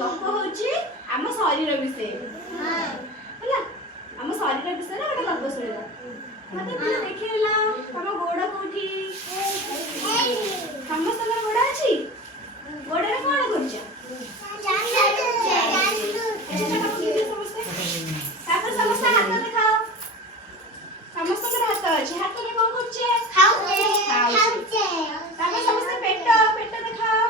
गप होची आम शरीर विषय है आम शरीर विषय गोटे गप शुणा मत देखला तुम गोड़ कौटी समस्त गोड़ अच्छी गोड़े कौन कर समस्त हाथ देखाओ समस्त हाथ अच्छे हाथ में कौन करछे तापर समस्त पेट पेट देखाओ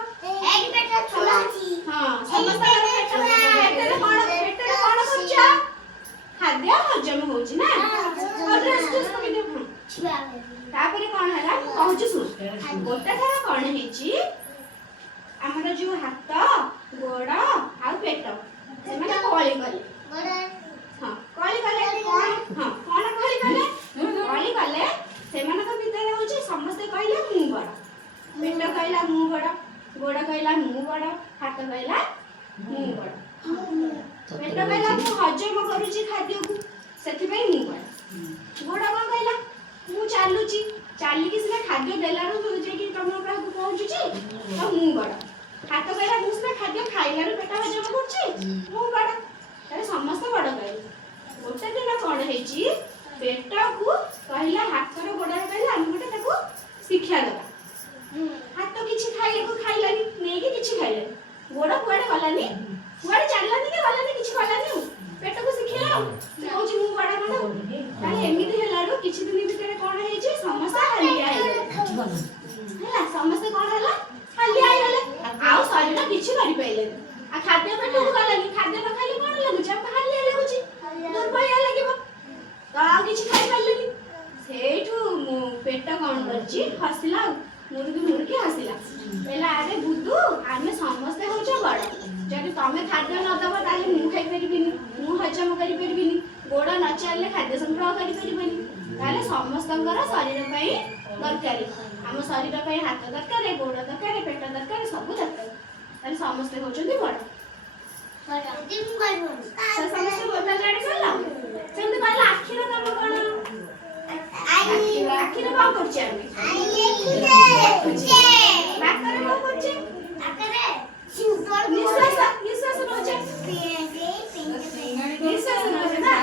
एक पेट छोला छी हां समस्त पेट पेट कौन करछ खाद्य हजम होची ना और रेस्ट कमी दे तापर कौन हला कहूची सुन गोटा थरा कौन हेची हमर जो हाथ गोड़ आ पेट से माने कॉली कले हां कॉली कले कौन हां कौन कॉली कले कॉली कले से माने को भीतर होची समस्त कहले मु बड़ पेट कहला मु बड़ गोड़ कहला मु बड़ हाथ कहला मु बड़ पेट कहला मु हजम करूची खाद्य को सेति पई मु बड़ गोड़ कोन कहला मु चालुची चाली कि सिना खाद्य देलारो तो जे कि तुम पास को पहुंचुची तो मु बड़ हाथ कहला मु सिना खाद्य खाइलारो पेट हजम करची मु बड़ अरे समस्त बड़ कहले गोटे दिन कोन हेची पेट को कहला हाथ रो गोड़ कहला हम गोटे ताको शिक्षा देबा हाथ तो किछि खाइले को खाइलानी नै कि किछि खाइलानी गोड़ कुआडे गलानी कुआडे चललानी कि गलानी किछि गलानी पेट को शिखेला कहूची मु बड़ मन ताले एमिति हेलारो किछि दिन भितर कोन हेची समस्त हालिया हैला समस्त कोन हला हालिया आइले आउ शरीर किछि करि पाइले आ खाद्य पेट को गलानी खाद्य न खाइले कोन लागु जब हालिया लागुची दुर्बल लागिबो तो आउ किछि खाइ पाइलेनी सेठू पेट कोन करची हसला मुर्गी हसिला पहला अरे बुद्धू आमे समस्त होछ बड़ जदि तमे खाद्य न दबो ताले मु खाइ परिबिनी मु हजम करि परिबिनी गोड़ न चलले खाद्य संग्रह करि परिबिनी ताले समस्तंकर शरीर पई दरकारी हम शरीर पई हाथ दरकार गोड़ दरकार पेट दरकार सब दरकार ताले समस्त होछंती बड़ बड़ दिन करबो समस्त बोतल जाडी करला सेंति पहला आखिर तम कोन आखिर कौन करछे नाकरे कौन करछे नाकरे निश्वास निश्वास नोचे निश्वास नोचे ना